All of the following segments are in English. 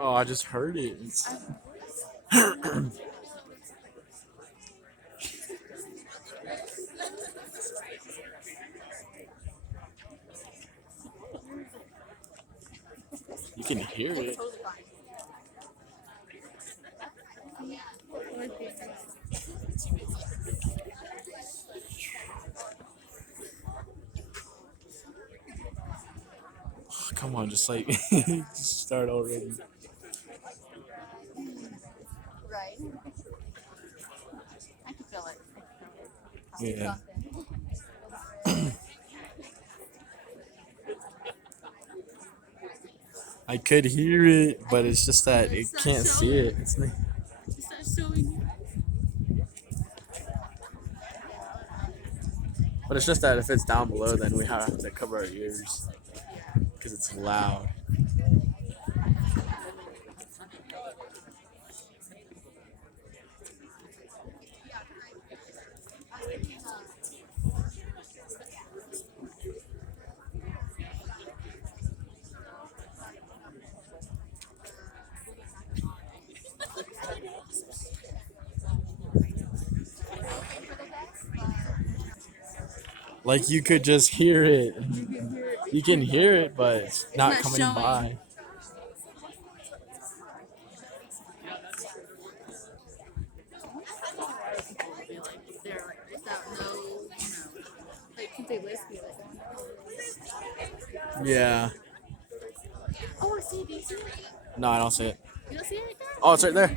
Oh, I just heard it. You can hear it. Come on, just like just start already. Right. I can feel it. Yeah. I could hear it, but it's just that it can't see it. It's like, Just start showing but it's just that if it's down below, then we have to cover our ears because it's loud. Like you could just hear it. You can hear it, but it's not not coming showing. by. they're like without no, like could they list me like Yeah. oh I see it, do you see it? No, I don't see it. You don't see it right there? Oh, it's right there.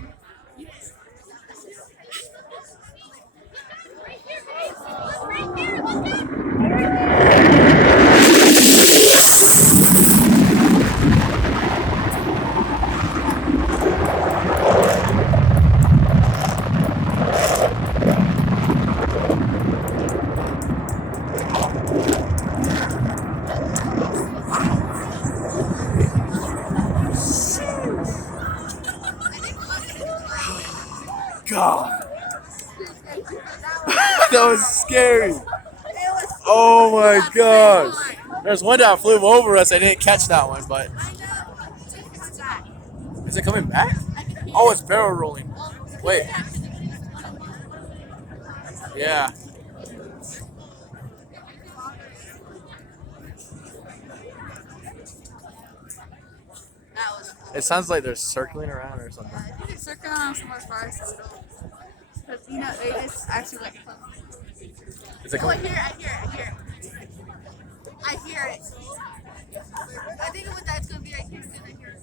God, that was scary. Oh my God. There's one that flew over us. I didn't catch that one, but is it coming back? Oh, it's barrel rolling. Wait. Yeah. That was cool. It sounds like they're circling around or something. I think it's circling around somewhere far so we don't because it's actually like fun. Is it Oh I coming? hear it, I hear it, I hear it. I hear it. I think what that's gonna be right here soon, I hear it.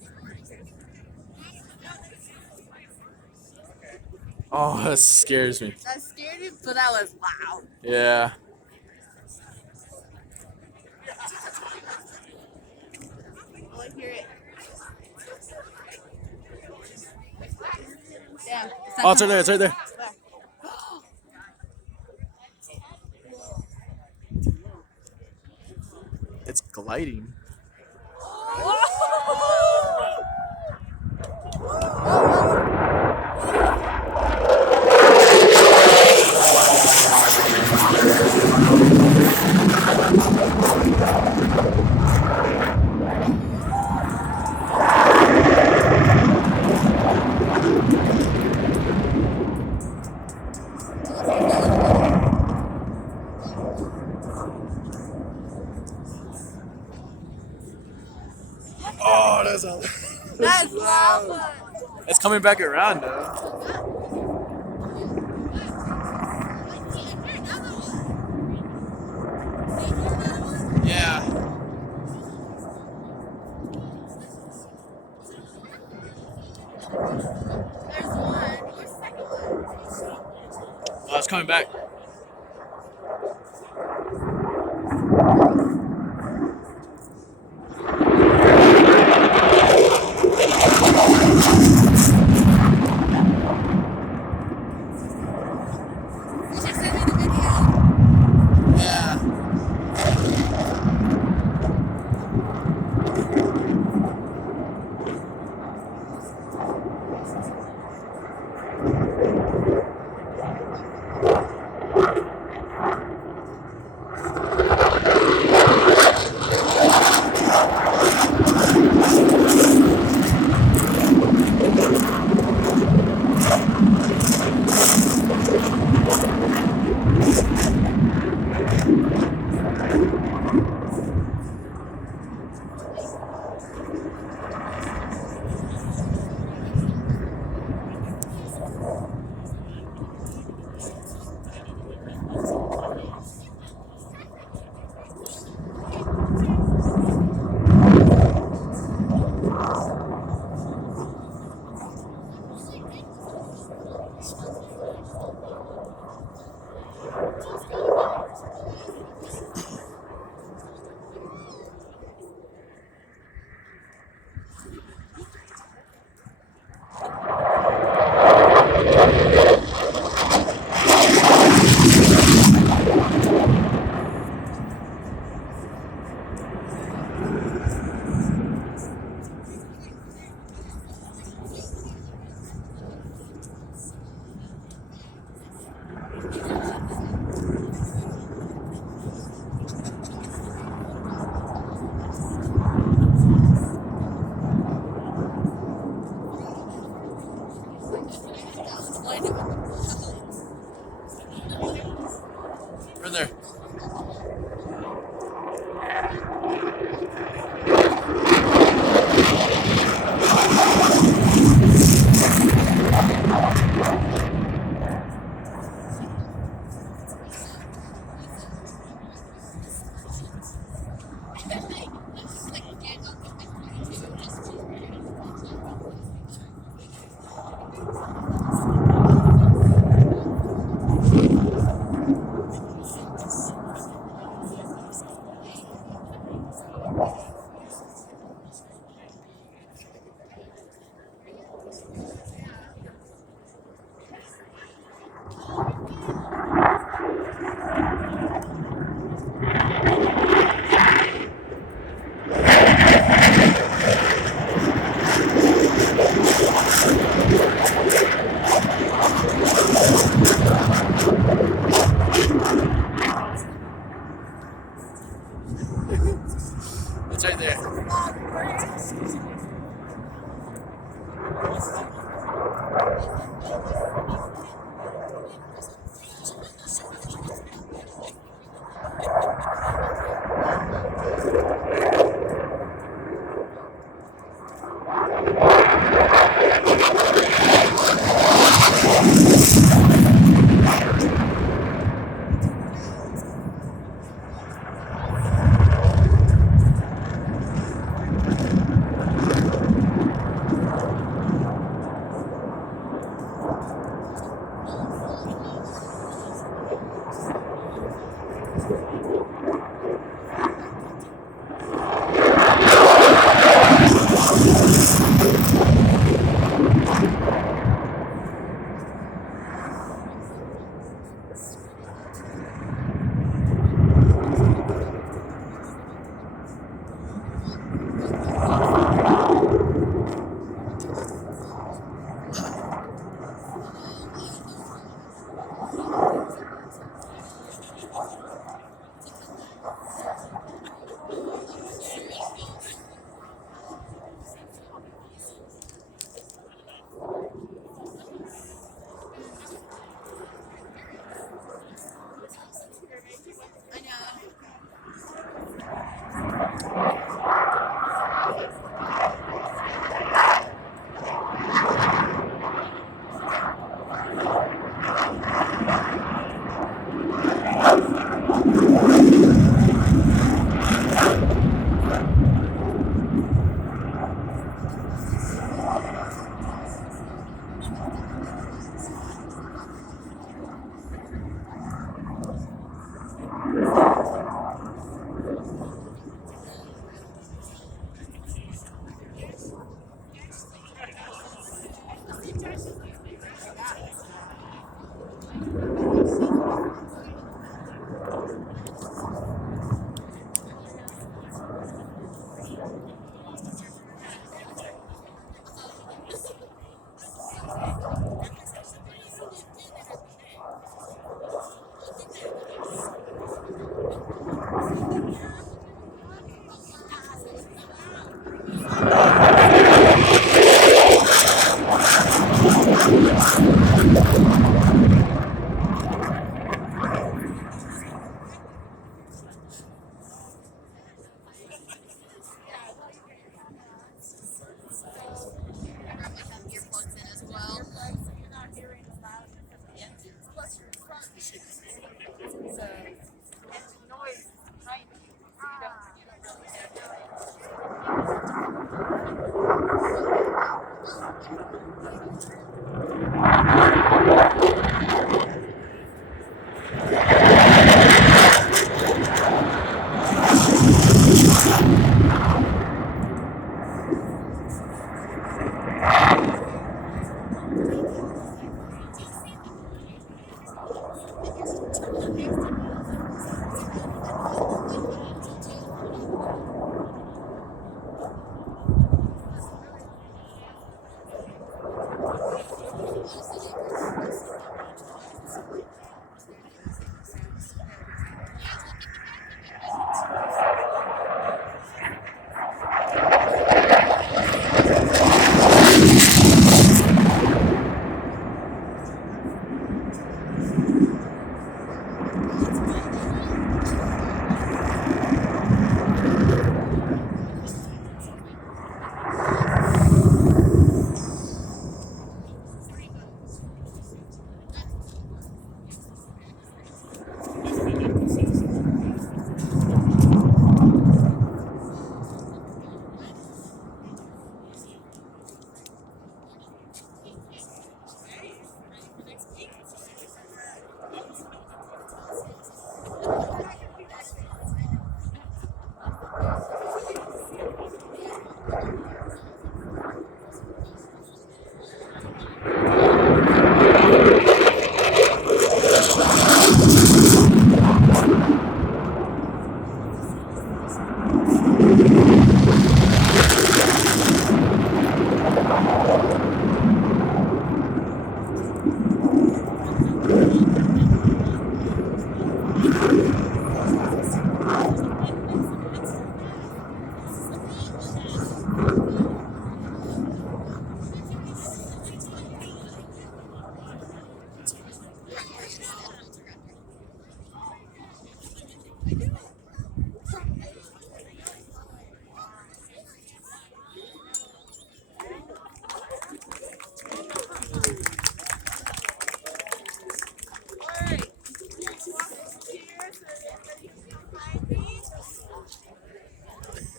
Oh, that scares me. That scared me, but that was loud. Yeah. Oh, I hear it. Damn. Oh, it's right there. It's right there. It's gliding. Oh, that's a. That's loud. It's coming back around though. Yeah. There's one. Where's the second one? Oh, it's coming back. You should send me the video. Yeah.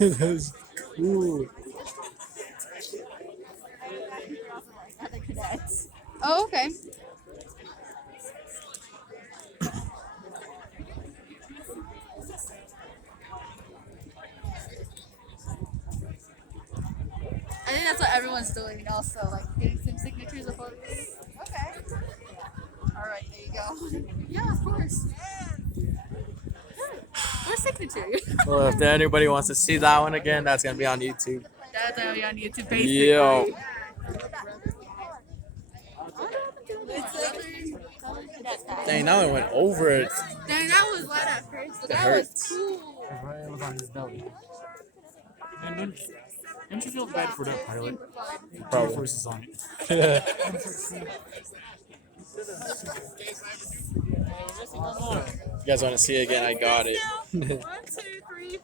Ooh. Other cadets. Oh, okay. I think that's what everyone's doing also, like getting some signatures of photos. Okay. Alright, there you go. Yeah, of course. Where's signature? Well, if anybody wants to see that one again, that's gonna be on YouTube. That's gonna be on YouTube basically. Yo. Dang, now it went over it. Dang, that was light at first, but It that hurts. was cool. It was on his belly. And don't you feel bad for that pilot? Probably. Forces on it. You guys want to see it again? I got it. 1, 2, 3.